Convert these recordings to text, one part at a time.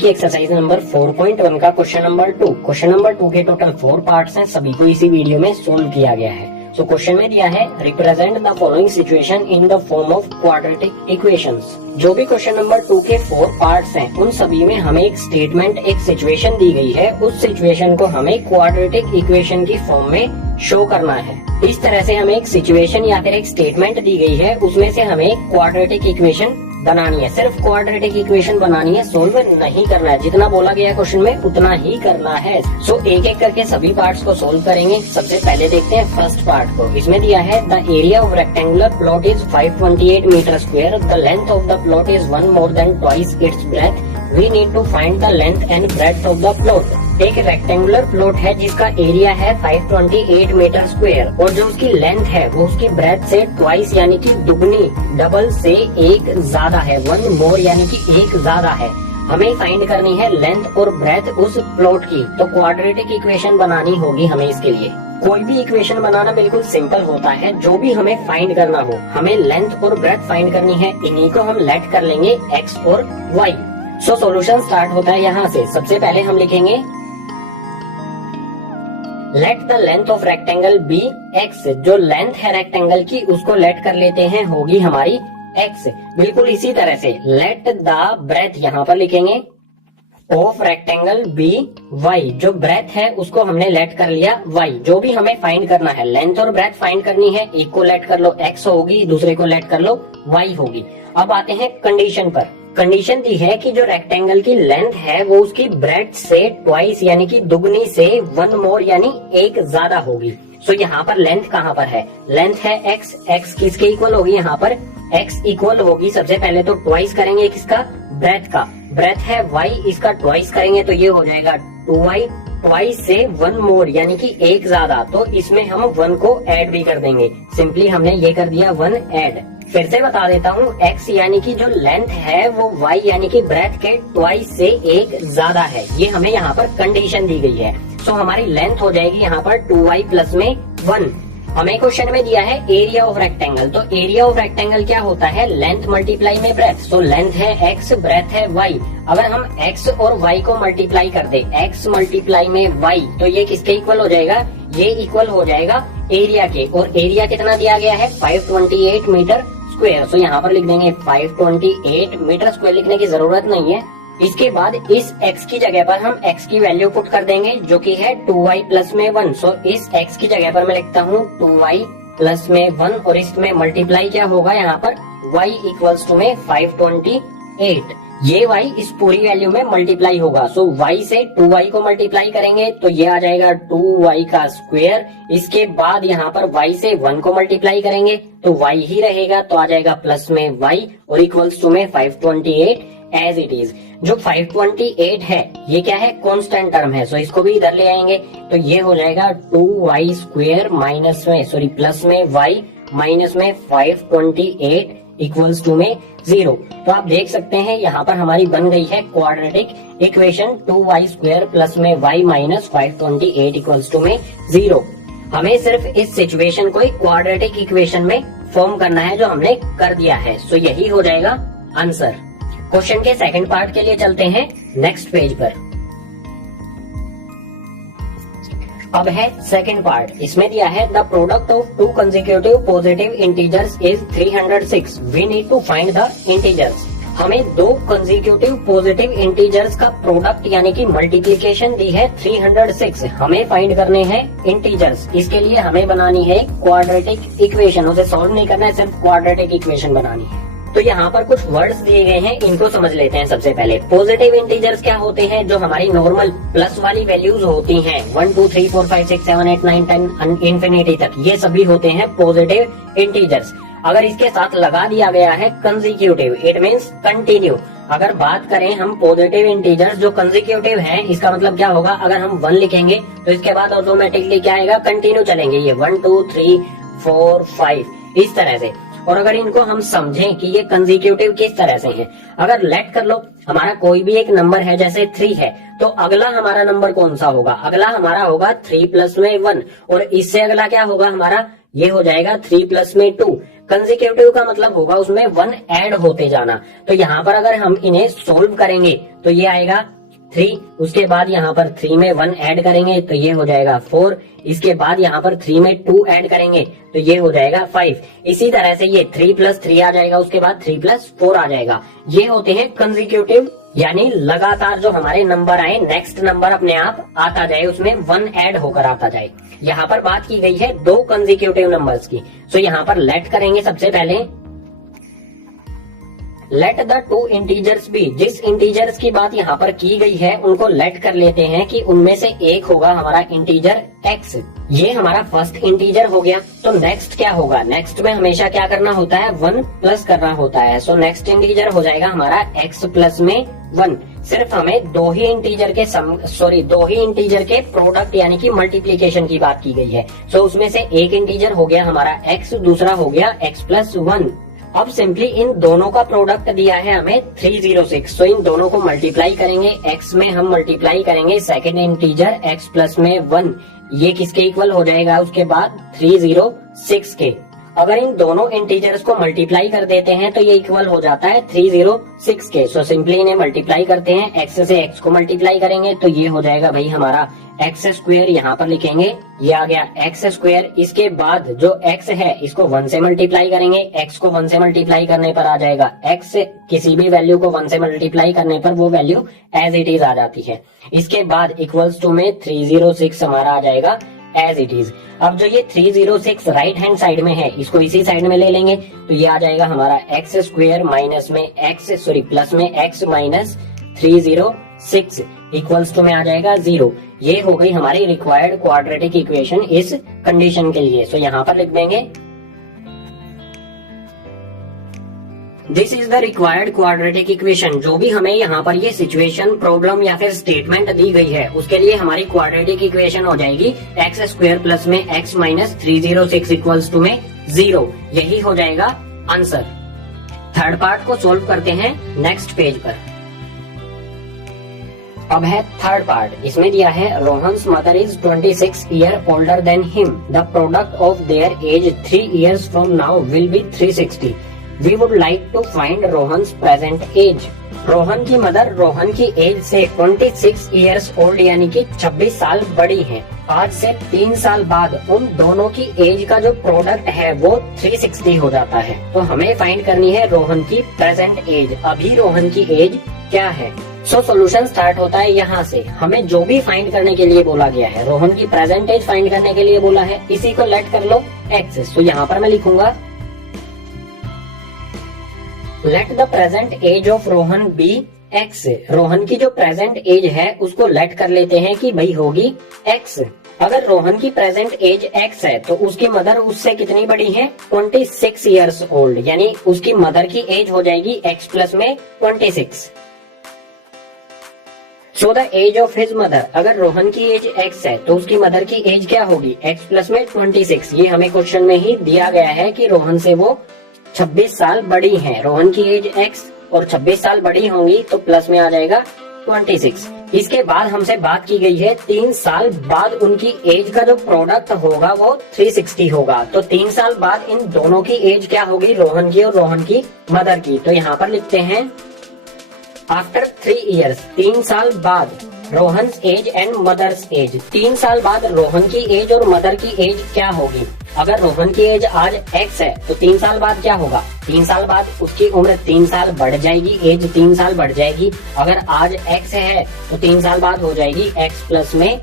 की exercise number 4.1 का question number 2। Question number 2 के टोटल 4 पार्ट्स हैं, सभी को इसी वीडियो में सोल्व किया गया है। सो क्वेश्चन में दिया है represent the following situation in the form of quadratic equations. जो भी क्वेश्चन नंबर 2 के 4 पार्ट्स हैं उन सभी में हमें एक स्टेटमेंट, एक सिचुएशन दी गई है। उस सिचुएशन को हमें क्वाड्रेटिक इक्वेशन की फॉर्म में शो करना है। इस तरह से हमें एक सिचुएशन या फिर एक स्टेटमेंट दी गई है, उसमें से हमें क्वाड्रेटिक इक्वेशन बनानी है। सिर्फ क्वाड्रेटिक इक्वेशन बनानी है, सोल्व नहीं करना है। जितना बोला गया क्वेश्चन में उतना ही करना है। सो एक एक करके सभी पार्ट्स को सोल्व करेंगे। सबसे पहले देखते हैं फर्स्ट पार्ट को। इसमें दिया है the area of rectangular plot is 528 metre square, the length of the plot is 1 more than twice its breadth, we need to find the length and breadth of the plot। एक rectangular plot है जिसका area है 528 metre square और जो उसकी length है वो उसकी ब्रेथ से ट्वाइस यानी कि दुगनी, डबल से एक ज्यादा है, 1 more यानी कि एक ज्यादा है। हमें फाइंड करनी है लेंथ और ब्रेथ उस प्लॉट की। तो क्वाड्रेटिक इक्वेशन बनानी होगी हमें इसके लिए। कोई भी इक्वेशन बनाना बिल्कुल सिंपल होता है। जो भी हमें फाइंड करना हो, हमें लेंथ और ब्रेथ फाइंड करनी है। इन्हीं को हम लेट कर लेंगे x और y। सो सॉल्यूशन स्टार्ट होता है यहाँ से। सबसे पहले हम लिखेंगे let the length of rectangle be x। जो लेंथ है रेक्टेंगल की उसको लेट कर लेते हैं, होगी हमारी x। बिल्कुल इसी तरह से लेट द ब्रेथ यहाँ पर लिखेंगे ऑफ रेक्टेंगल बी y। जो ब्रेथ है उसको हमने लेट कर लिया y। जो भी हमें फाइंड करना है, लेंथ और ब्रेथ फाइंड करनी है। एक को लेट कर लो x होगी, दूसरे को लेट कर लो y होगी। अब आते हैं कंडीशन पर। कंडीशन दी है कि जो रेक्टेंगल की लेंथ है वो उसकी ब्रेथ से ट्वाइस यानी कि दुगनी से 1 more यानी एक ज्यादा होगी। सो यहाँ पर लेंथ कहाँ पर है? लेंथ है x। x किसके इक्वल होगी? यहाँ पर x इक्वल होगी सबसे पहले तो ट्वाइस करेंगे किसका? ब्रेथ का। ब्रेथ है y, इसका ट्वाइस करेंगे तो ये हो जाएगा 2y। ट्वाइस से 1 more यानी कि एक ज्यादा, तो इसमें हम 1 को ऐड भी कर देंगे। सिंपली हमने ये कर दिया 1 ऐड। फिर से बता देता हूँ, x यानी कि जो लेंथ है वो y यानी कि ब्रेथ के ट्वाइस से एक ज्यादा है। ये हमें यहाँ पर कंडीशन दी गई है। सो हमारी लेंथ हो जाएगी यहाँ पर 2y प्लस में 1। हमें क्वेश्चन में दिया है एरिया ऑफ रेक्टेंगल। तो एरिया ऑफ रेक्टेंगल क्या होता है? लेंथ मल्टीप्लाई में ब्रेथ। सो लेंथ है x, ब्रेथ है y। अगर हम x और y को मल्टीप्लाई कर दे, x मल्टीप्लाई में y, तो ये किसके इक्वल हो जाएगा? ये इक्वल हो जाएगा एरिया के। और एरिया कितना दिया गया है? 528 मीटर स्क्वायर। सो यहाँ पर लिख देंगे 528 मीटर स्क्वायर। लिखने की जरूरत नहीं है। इसके बाद इस x की जगह पर हम x की वैल्यू पुट कर देंगे जो कि है 2y प्लस में 1। सो इस x की जगह पर मैं लिखता हूँ 2y प्लस में 1 और इसमें मल्टीप्लाई क्या होगा यहाँ पर? y इक्वल्स टू में 528। ये y इस पूरी वैल्यू में मल्टीप्लाई होगा। सो y से 2y को मल्टीप्लाई करेंगे तो ये आ जाएगा 2y का स्क्वायर। इसके बाद यहाँ पर y से 1 को मल्टीप्लाई करेंगे तो y ही रहेगा, तो आ जाएगा प्लस में y और इक्वल्स टू में 528 एज इट इज। जो 528 है ये क्या है? कांस्टेंट टर्म है। सो इसको भी इधर ले आएंगे तो ये हो जाएगा 2y स्क्वायर माइनस में प्लस में y माइनस में 528 इक्वल्स टू में 0। तो आप देख सकते हैं यहाँ पर हमारी बन गई है quadratic equation 2y square plus में y माइनस 528 इक्वल्स टू में 0। हमें सिर्फ इस सिचुएशन को एक क्वाड्रेटिक इक्वेशन में फॉर्म करना है जो हमने कर दिया है। सो यही हो जाएगा आंसर। क्वेश्चन के सेकंड पार्ट के लिए चलते हैं नेक्स्ट पेज पर। अब है सेकंड पार्ट। इसमें दिया है the product of 2 consecutive positive integers is 306। We need to find the integers. हमें 2 कंसेक्यूटिव पॉजिटिव इंटीजर्स का प्रोडक्ट यानी कि मल्टीप्लिकेशन दी है 306। हमें फाइंड करने हैं इंटीजर्स। इसके लिए हमें बनानी है क्वाड्रेटिक इक्वेशन। उसे सॉल्व नहीं करना है, सिर्फ क्वाड्रेटिक इक्वेशन बनानी है। तो यहाँ पर कुछ वर्ड्स दिए गए हैं, इनको समझ लेते हैं। सबसे पहले पॉजिटिव इंटीजर्स क्या होते हैं? जो हमारी नॉर्मल प्लस वाली वैल्यूज होती हैं 1 2 3 4 5 6 7 8 9 10 इंफिनिटी तक, ये सभी होते हैं पॉजिटिव इंटीजर्स। अगर इसके साथ लगा दिया गया है कंसेक्यूटिव, इट मीन्स कंटिन्यू। अगर बात करें हम पॉजिटिव इंटीजर्स जो कंसेक्यूटिव हैं, इसका मतलब क्या होगा? अगर हम 1 लिखेंगे तो इसके बाद ऑटोमेटिकली क्या आएगा? कंटिन्यू चलेंगे ये 1 2 3 4 5 इस तरह से। और अगर इनको हम समझें कि ये कंसेक्यूटिव किस तरह से हैं, अगर लेट कर लो हमारा कोई भी एक नंबर है, जैसे 3 है, तो अगला हमारा नंबर कौन सा होगा? अगला हमारा होगा 3 प्लस में 1 और इससे अगला क्या होगा हमारा? ये हो जाएगा 3 प्लस में 2। कंसेक्यूटिव का मतलब होगा उसमें 1 ऐड होते जाना। तो यहाँ पर अगर हम इन्हें सोल्व करेंगे तो ये आएगा 3, उसके बाद यहाँ पर 3 में 1 ऐड करेंगे तो ये हो जाएगा 4, इसके बाद यहाँ पर 3 में 2 ऐड करेंगे तो ये हो जाएगा 5। इसी तरह से ये 3 + 3 आ जाएगा, उसके बाद 3 + 4 आ जाएगा। ये होते हैं कंसेक्यूटिव, यानी लगातार जो हमारे नंबर आए नेक्स्ट नंबर अपने आप आता जाए, उसमें 1 ऐड होकर आता जाए। यहाँ पर बात की गई है 2 कंसेक्यूटिव नंबर्स की। सो यहाँ पर लेट करेंगे सबसे पहले, लेट द 2 इंटीजर्स बी। जिस इंटीजर्स की बात यहाँ पर की गई है उनको लेट कर लेते हैं कि उनमें से एक होगा हमारा इंटीजर x। ये हमारा फर्स्ट इंटीजर हो गया। तो नेक्स्ट क्या होगा, नेक्स्ट में हमेशा क्या करना होता है, 1 प्लस करना होता है। सो नेक्स्ट इंटीजर हो जाएगा हमारा x प्लस में 1। सिर्फ हमें दो ही इंटीजर के प्रोडक्ट यानी कि मल्टीप्लीकेशन की बात की गई है। सो उसमें से एक इंटीजर हो गया हमारा x, दूसरा हो गया x प्लस 1। अब सिंपली इन दोनों का प्रोडक्ट दिया है हमें 306। तो इन दोनों को मल्टीप्लाई करेंगे, x में हम मल्टीप्लाई करेंगे सेकंड इंटीजर x प्लस में 1, ये किसके इक्वल हो जाएगा, उसके बाद 306 के। अगर इन दोनों इंटीजर्स को मल्टीप्लाई कर देते हैं तो ये इक्वल हो जाता है 306 के। सो सिंपली इन्हें मल्टीप्लाई करते हैं, x से x को मल्टीप्लाई करेंगे तो ये हो जाएगा भाई हमारा x², यहाँ पर लिखेंगे ये आ गया x²। इसके बाद जो x है इसको 1 से मल्टीप्लाई करेंगे, x को 1 से मल्टीप्लाई करने पर आ जाएगा x, किसी भी वैल्यू को 1 से मल्टीप्लाई करने पर वो वैल्यू एज इट इज आ जाती है। इसके बाद इक्वल्स टू में 306 हमारा आ जाएगा एज इट इज। अब जो ये 306 राइट हैंड साइड में है इसको इसी साइड में ले लेंगे तो ये आ जाएगा हमारा x² माइनस में प्लस में x माइनस 306 इक्वल्स टू में आ जाएगा 0। ये हो गई हमारी रिक्वायर्ड क्वाड्रेटिक इक्वेशन इस कंडीशन के लिए। सो यहाँ पर लिख देंगे this is the required quadratic equation. जो भी हमें यहाँ पर ये सिचुएशन, प्रॉब्लम या फिर स्टेटमेंट दी गई है उसके लिए हमारी क्वाड्रेटिक इक्वेशन हो जाएगी x² प्लस में x माइनस 306 इक्वल्स टू में 0। यही हो जाएगा आंसर। थर्ड पार्ट को सोल्व करते हैं नेक्स्ट पेज पर। अब है थर्ड पार्ट। इसमें दिया है Rohan's mother is 26 year older than him, the product of their age 3 years from now will be 360। We would like to find Rohan's present age. Rohan की मदर रोहन की एज से 26 ईयर्स ओल्ड यानी कि 26 साल बड़ी हैं। आज से 3 साल बाद उन दोनों की एज का जो प्रोडक्ट है वो 360 हो जाता है। तो हमें फाइंड करनी है रोहन की प्रेजेंट एज। अभी रोहन की एज क्या है। सो सॉल्यूशन स्टार्ट होता है यहाँ से। हमें जो भी फाइंड करने के लिए बोला गया है, रोहन की प्रेजेंट एज फाइंड करने के लिए बोला है, इसी को लेट कर लो x। सो यहाँ पर मैं लिखूंगा let the present age of Rohan be x। Rohan की जो प्रेजेंट एज है उसको लेट कर लेते हैं कि भाई होगी x। अगर रोहन की प्रेजेंट एज x है तो उसकी मदर उससे कितनी बड़ी है, 26 ईयर्स ओल्ड, यानी उसकी मदर की एज हो जाएगी x प्लस में 26। So the age of his mother, अगर रोहन की एज x है तो उसकी मदर की एज क्या होगी, x प्लस में 26। ये हमें क्वेश्चन में ही दिया गया है कि रोहन से वो 26 साल बड़ी हैं। रोहन की एज x और 26 साल बड़ी होंगी तो प्लस में आ जाएगा 26। इसके बाद हमसे बात की गई है 3 साल बाद उनकी एज का जो प्रोडक्ट होगा वो 360 होगा। तो 3 साल बाद इन दोनों की एज क्या होगी, रोहन की और रोहन की मदर की। तो यहाँ पर लिखते हैं आफ्टर 3 years, 3 साल बाद Rohan's age and mother's age. 3 साल बाद रोहन की एज और मदर की एज क्या होगी। अगर रोहन की एज आज x है तो 3 साल बाद क्या होगा, 3 साल बाद उसकी उम्र 3 साल बढ़ जाएगी, एज 3 साल बढ़ जाएगी। अगर आज x है तो 3 साल बाद हो जाएगी x प्लस में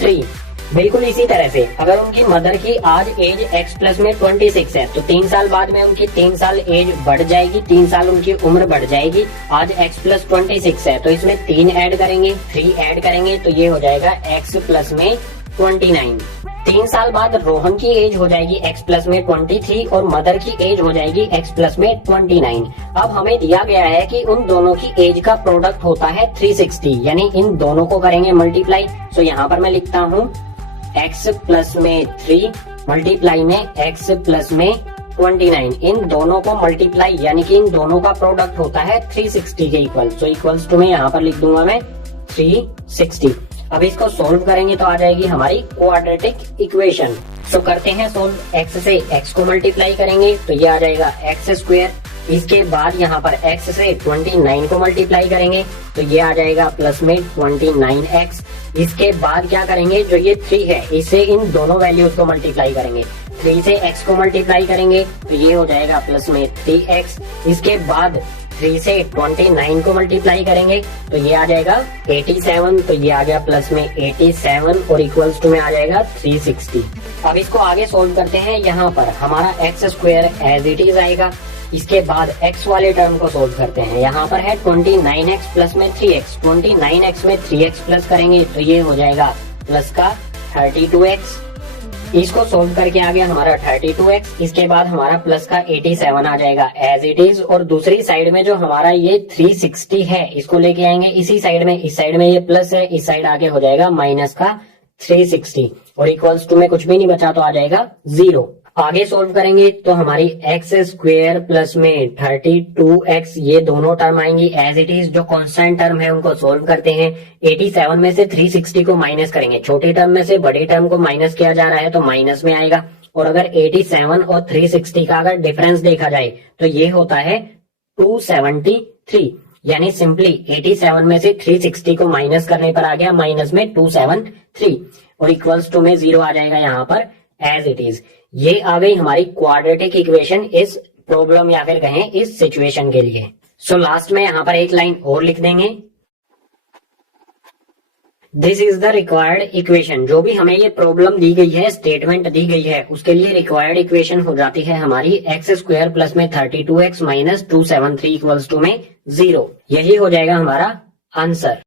3। बिल्कुल इसी तरह से अगर उनकी मदर की आज एज x प्लस में 26 है तो 3 साल बाद में उनकी 3 साल एज बढ़ जाएगी, 3 साल उनकी उम्र बढ़ जाएगी। आज x प्लस 26 है तो इसमें 3 ऐड करेंगे, 3 ऐड करेंगे तो ये हो जाएगा x प्लस में 29। 3 साल बाद रोहन की एज हो जाएगी x प्लस में 23 और मदर की एज हो जाएगी x प्लस में 29। अब हमें दिया गया है कि उन दोनों की एज का प्रोडक्ट होता है 360, यानी इन दोनों को करेंगे मल्टीप्लाई। सो यहाँ पर मैं लिखता हूँ x प्लस में 3 मल्टीप्लाई में x प्लस में 29। इन दोनों को मल्टीप्लाई यानी कि इन दोनों का प्रोडक्ट होता है 360 के इक्वल। सो इक्वल्स टू में यहाँ पर लिख दूंगा मैं 360। अब इसको सोल्व करेंगे तो आ जाएगी हमारी क्वाड्रेटिक इक्वेशन। सो करते हैं सोल्व। x से x को मल्टीप्लाई करेंगे तो ये आ जाएगा x स्क्वायर। इसके बाद यहाँ पर x से 29 को मल्टीप्लाई करेंगे तो ये आ जाएगा प्लस में 29x। इसके बाद क्या करेंगे, जो ये 3 है इसे इन दोनों वैल्यूज को मल्टीप्लाई करेंगे। 3 से x को मल्टीप्लाई करेंगे तो ये हो जाएगा प्लस में 3x। इसके बाद 3 से 29 को मल्टीप्लाई करेंगे तो ये आ जाएगा 87। तो ये आ गया प्लस में 87 और इक्वल्स टू में आ जाएगा 360। अब इसको आगे सोल्व करते हैं। यहाँ पर हमारा X square as it is आएगा। इसके बाद x वाले टर्म को सोल्व करते हैं। यहाँ पर है 29x प्लस में 3x। 29x में 3x प्लस करेंगे तो ये हो जाएगा प्लस का 32x। इसको सोल्व करके आ गया हमारा 32x। इसके बाद हमारा प्लस का 87 आ जाएगा एज इट इज। और दूसरी साइड में जो हमारा ये 360 है इसको लेके आएंगे इसी साइड में। इस साइड में ये प्लस है, इस साइड आगे हो जाएगा माइनस का 360 और इक्वल्स टू में कुछ भी नहीं बचा तो आ जाएगा 0। आगे सोल्व करेंगे तो हमारी एक्स स्क्वेयर प्लस में 32x ये दोनों टर्म आएंगी एज इट इज। जो कांस्टेंट टर्म है उनको सोल्व करते हैं। 87 में से 360 को माइनस करेंगे। छोटे टर्म में से बड़े टर्म को माइनस किया जा रहा है तो माइनस में आएगा। और अगर 87 और 360 का अगर डिफरेंस देखा जाए तो ये होता है 273। यानी सिंपली 87 में से 360 को माइनस करने पर आ गया माइनस में 273 और इक्वल्स टू में 0 आ जाएगा यहाँ पर एज इट इज। ये आ गई हमारी क्वाड्रेटिक इक्वेशन इस प्रॉब्लम या फिर कहें इस सिचुएशन के लिए। सो लास्ट में यहाँ पर एक लाइन और लिख देंगे, this is the required equation. जो भी हमें ये प्रॉब्लम दी गई है, स्टेटमेंट दी गई है, उसके लिए रिक्वायर्ड इक्वेशन हो जाती है हमारी एक्स स्क्वायर प्लस में 32x माइनस 273 इक्वल्स टू में 0। यही हो जाएगा हमारा आंसर।